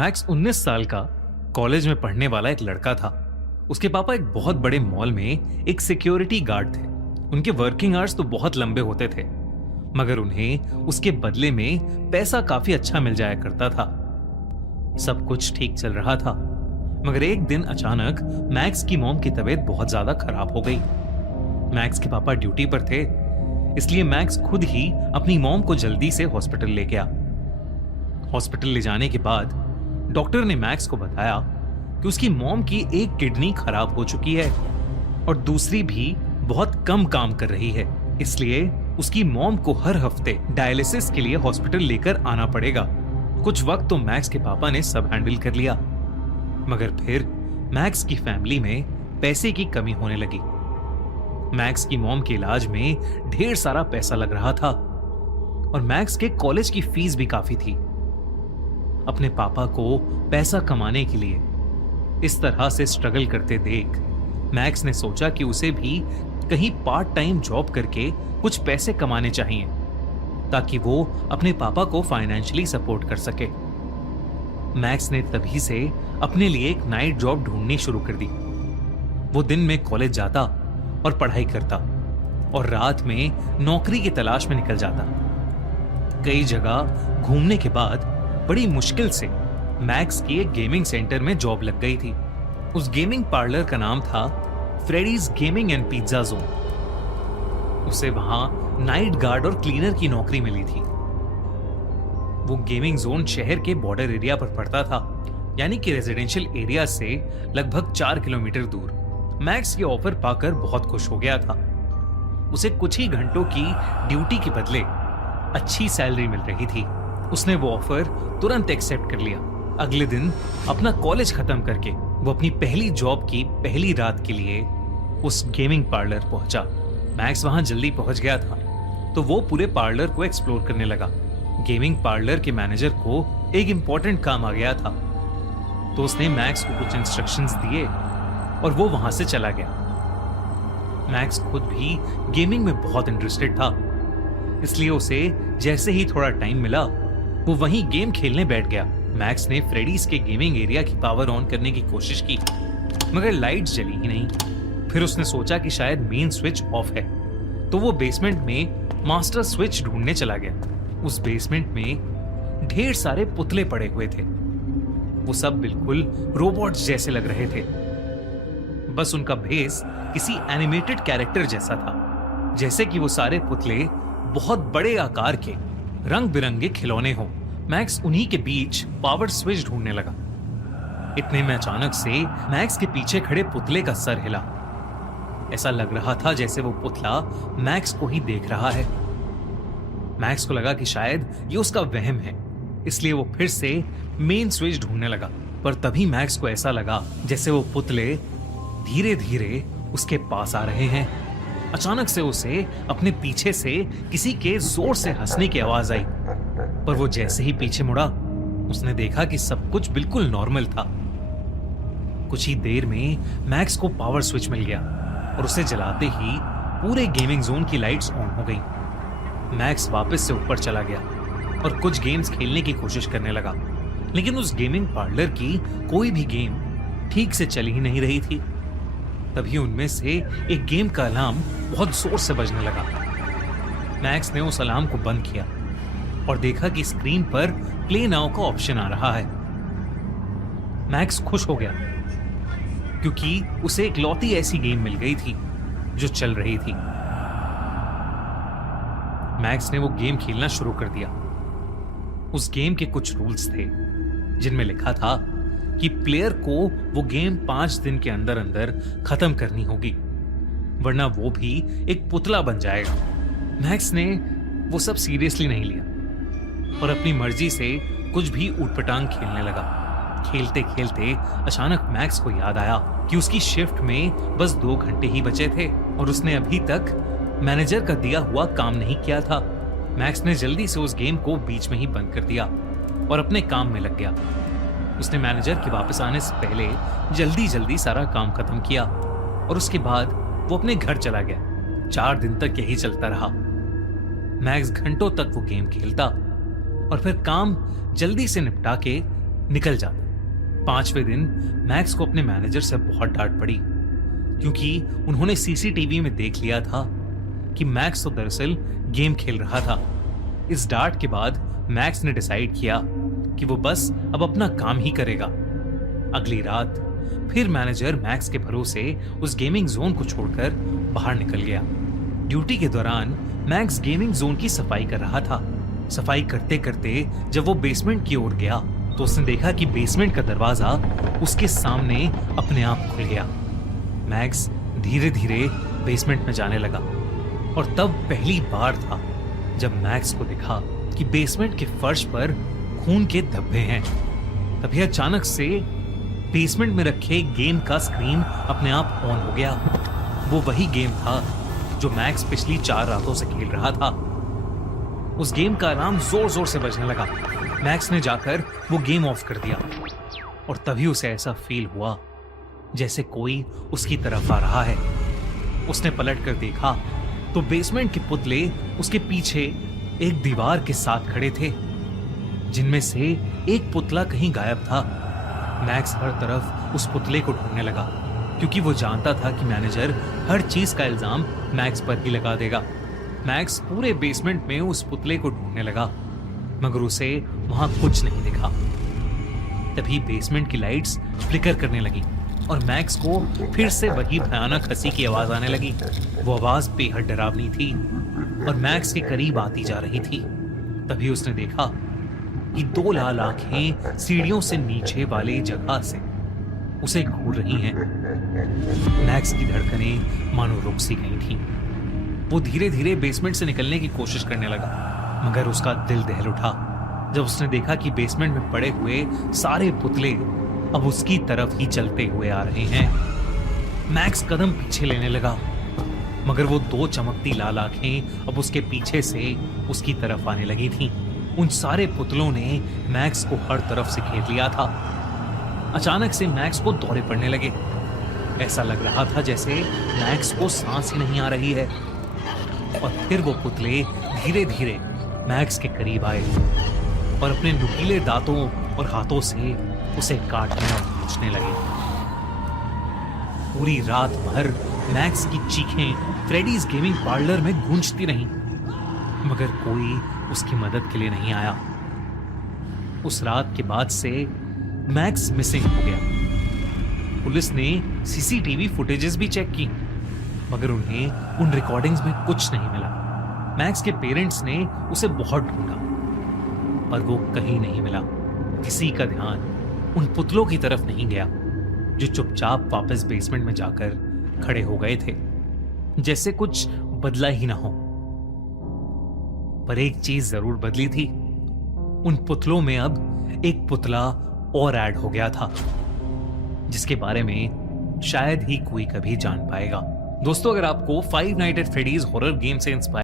Max 19 साल का college में पढ़ने वाला एक लड़का था। उसके पापा एक बहुत बड़े मॉल में एक सिक्योरिटी गार्ड थे। उनके वर्किंग आवर्स तो बहुत लंबे होते थे, मगर उन्हें उसके बदले में पैसा काफी अच्छा मिल जाया करता था। सब कुछ ठीक चल रहा था, मगर एक दिन अचानक मैक्स की मॉम की तबीयत बहुत ज्यादा खराब हो गई। मैक्स के पापा ड्यूटी पर थे, इसलिए मैक्स खुद ही अपनी मॉम को जल्दी से हॉस्पिटल ले गया। हॉस्पिटल ले जाने के बाद डॉक्टर ने मैक्स को बताया कि उसकी मॉम की एक किडनी खराब हो चुकी है और दूसरी भी बहुत कम काम कर रही है, इसलिए उसकी मॉम को हर हफ्ते डायलिसिस के लिए हॉस्पिटल लेकर आना पड़ेगा। कुछ वक्त तो मैक्स के पापा ने सब हैंडल कर लिया, मगर फिर मैक्स की फैमिली में पैसे की कमी होने लगी। मैक्स की मॉम के इलाज में ढेर सारा पैसा लग रहा था और मैक्स के कॉलेज की फीस भी काफी थी। अपने पापा को पैसा कमाने के लिए इस तरह से स्ट्रगल करते देख मैक्स ने सोचा कि उसे भी कहीं पार्ट टाइम जॉब करके कुछ पैसे कमाने चाहिए, ताकि वो अपने पापा को फाइनेंशियली सपोर्ट कर सके। मैक्स ने तभी से अपने लिए एक नाइट जॉब ढूंढनी शुरू कर दी। वो दिन में कॉलेज जाता और पढ़ाई करता और रात में नौकरी की तलाश में निकल जाता। कई जगह घूमने के बाद बड़ी मुश्किल से मैक्स की एक गेमिंग सेंटर में जॉब लग गई थी। उस गेमिंग पार्लर का नाम था Freddy's gaming and pizza zone. उसे वहां नाइट गार्ड और क्लीनर की नौकरी मिली थी। वो गेमिंग जोन शहर के बॉर्डर एरिया पर पड़ता था, यानी कि रेजिडेंशियल एरिया से लगभग 4 किलोमीटर दूर। मैक्स ये ऑफर पाकर बहुत खुश हो गया था। उसे कुछ ही घंटों की ड्यूटी के बदले अच्छी सैलरी मिल रही थी। उसने वो ऑफर तुरंत एक्सेप्ट कर लिया। अगले दिन अपना कॉलेज खत्म करके वो अपनी पहली जॉब की पहली रात के लिए उस गेमिंग पार्लर पहुंचा। मैक्स वहां जल्दी पहुंच गया था, तो वो पूरे पार्लर को एक्सप्लोर करने लगा। गेमिंग पार्लर के मैनेजर को एक इंपॉर्टेंट काम आ गया था, तो उसने मैक्स को कुछ इंस्ट्रक्शंस दिए और वो वहां से चला गया। मैक्स खुद भी गेमिंग में बहुत इंटरेस्टेड था, इसलिए उसे जैसे ही थोड़ा टाइम मिला वो वहीं गेम खेलने बैठ गया। मैक्स ने फ्रेडीज के गेमिंग एरिया की पावर ऑन करने की कोशिश की, मगर लाइट्स जली ही नहीं। फिर उसने सोचा कि शायद मेन स्विच ऑफ है, तो वो बेसमेंट में मास्टर स्विच ढूंढने चला गया। उस बेसमेंट में ढेर सारे पुतले पड़े हुए थे। वो सब बिल्कुल रोबोट्स जैसे लग रहे थे, बस उनका भेस किसी एनिमेटेड कैरेक्टर जैसा था, जैसे कि वो सारे पुतले बहुत बड़े आकार के रंग बिरंगे खिलौने हों। मैक्स उन्हीं के बीच पावर स्विच ढूंढने लगा। इतने में अचानक से मैक्स के पीछे खड़े पुतले का सर हिला। ऐसा लग रहा था जैसे वो पुतला मैक्स को ही देख रहा है। मैक्स को लगा कि शायद ये उसका वहम है, इसलिए वो फिर से मेन स्विच ढूंढने लगा। पर तभी मैक्स को ऐसा लगा जैसे वो पुतले धीरे धीरे उसके पास आ रहे हैं। अचानक से उसे अपने पीछे से किसी के जोर से हंसने की आवाज आई, पर वो जैसे ही पीछे मुड़ा उसने देखा कि सब कुछ बिल्कुल नॉर्मल था। कुछ ही देर में मैक्स को पावर स्विच मिल गया और उसे जलाते ही पूरे गेमिंग जोन की लाइट्स ऑन हो गई। मैक्स वापस से ऊपर चला गया और कुछ गेम्स खेलने की कोशिश करने लगा, लेकिन उस गेमिंग पार्लर की कोई भी गेम ठीक से चल ही नहीं रही थी। तभी उनमें से एक गेम का अलार्म बहुत जोर से बजने लगा। मैक्स ने उस अलार्म को बंद किया और देखा कि स्क्रीन पर प्ले नाउ का ऑप्शन आ रहा है। मैक्स खुश हो गया, क्योंकि उसे इकलौती ऐसी गेम मिल गई थी जो चल रही थी। मैक्स ने वो गेम खेलना शुरू कर दिया। उस गेम के कुछ रूल्स थे, जिनमें लिखा था कि प्लेयर को वो गेम 5 दिन के अंदर अंदर खत्म करनी होगी, वरना वो भी एक पुतला बन जाएगा। मैक्स ने वो सब सीरियसली नहीं लिया और अपनी मर्जी से कुछ भी ऊटपटांग खेलने लगा। खेलते खेलते अचानक मैक्स को याद आया कि उसकी शिफ्ट में बस 2 घंटे ही बचे थे और उसने अभी तक मैनेजर का दिया हुआ काम नहीं किया था। मैक्स ने जल्दी से उस गेम को बीच में ही बंद कर दिया और अपने काम में लग गया। उसने मैनेजर के वापस आने से पहले जल्दी जल्दी सारा काम खत्म किया और उसके बाद वो अपने घर चला गया। 4 दिन तक यही चलता रहा। मैक्स घंटों तक वो गेम खेलता और फिर काम जल्दी से निपटा के निकल जाता। 5वें दिन मैक्स को अपने मैनेजर से बहुत डांट पड़ी, क्योंकि उन्होंने सीसीटीवी में देख लिया था कि मैक्स तो दरअसल गेम खेल रहा था। इस डांट के बाद मैक्स ने डिसाइड किया कि वो बस अब अपना काम ही करेगा। अगली रात फिर मैनेजर मैक्स के भरोसे उस गेमिंग जोन को छोड़कर बाहर निकल गया। ड्यूटी के दौरान मैक्स गेमिंग जोन की सफाई कर रहा था। सफाई करते करते जब वो बेसमेंट की ओर गया तो उसने देखा कि बेसमेंट का दरवाजा उसके सामने अपने आप खुल गया। मैक्स धीरे धीरे बेसमेंट में जाने लगा और तब पहली बार था जब मैक्स को दिखा कि बेसमेंट के फर्श पर खून के धब्बे हैं। तभी अचानक से बेसमेंट में रखे गेम का स्क्रीन अपने आप ऑन हो गया। वो वही गेम था जो मैक्स पिछली 4 रातों से खेल रहा था। उस गेम का अलार्म जोर जोर से बजने लगा। मैक्स ने जाकर वो गेम ऑफ कर दिया और तभी उसे ऐसा फील हुआ जैसे कोई उसकी तरफ आ रहा है। उसने पलट कर देखा तो बेसमेंट के पुतले उसके पीछे एक दीवार के साथ खड़े थे, जिनमें से एक पुतला कहीं गायब था। मैक्स हर तरफ उस पुतले को ढूंढने लगा, क्योंकि वो जानता था कि मैनेजर हर चीज का इल्जाम मैक्स पर ही लगा देगा। मैक्स पूरे बेसमेंट में उस पुतले को ढूंढने लगा, मगर उसे वहां कुछ नहीं दिखा। तभी बेसमेंट की लाइट्स फ्लिकर करने लगी और मैक्स को फिर से वही भयानक हंसी की आवाज आने लगी। वो आवाज बेहद डरावनी थी और मैक्स के करीब आती जा रही थी। तभी उसने देखा कि 2 लाल आंखें सीढ़ियों से नीचे वाली जगह से उसे घूर रही हैं। मैक्स की धड़कनें मानो रुक सी गई थी। वो धीरे धीरे बेसमेंट से निकलने की कोशिश करने लगा, मगर उसका दिल दहल उठा जब उसने देखा कि बेसमेंट में पड़े हुए सारे पुतले अब उसकी तरफ ही चलते हुए आ रहे हैं। मैक्स कदम पीछे लेने लगा, मगर वो 2 चमकती लाल आंखें अब उसके पीछे से उसकी तरफ आने लगी थीं। उन सारे पुतलों ने मैक्स को हर तरफ से घेर लिया था। अचानक से मैक्स को दौरे पड़ने लगे। ऐसा लग रहा था जैसे मैक्स को सांस ही नहीं आ रही है। और फिर वो पुतले धीरे धीरे मैक्स के करीब आए और अपने नुकीले दांतों और हाथों से उसे काटने और खींचने लगे। पूरी रात भर मैक्स की चीखें फ्रेडीज गेमिंग पार्लर में गूंजती रहीं, मगर कोई उसकी मदद के लिए नहीं आया। उस रात के बाद से मैक्स मिसिंग हो गया। पुलिस ने सीसीटीवी फुटेजेस भी चेक की, मगर उन्हें उन रिकॉर्डिंग्स में कुछ नहीं मिला। मैक्स के पेरेंट्स ने उसे बहुत ढूंढा, पर वो कहीं नहीं मिला। किसी का ध्यान उन पुतलों की तरफ नहीं गया, जो चुपचाप वापस बेसमेंट में जाकर खड़े हो गए थे, जैसे कुछ बदला ही ना हो। पर एक चीज जरूर बदली थी। उन पुतलों में अब एक पुतला और ऐड हो गया था, जिसके बारे में शायद ही कोई कभी जान पाएगा। दोस्तों, अगर आपको Five Nights at Freddy's horror game से इंस्पायर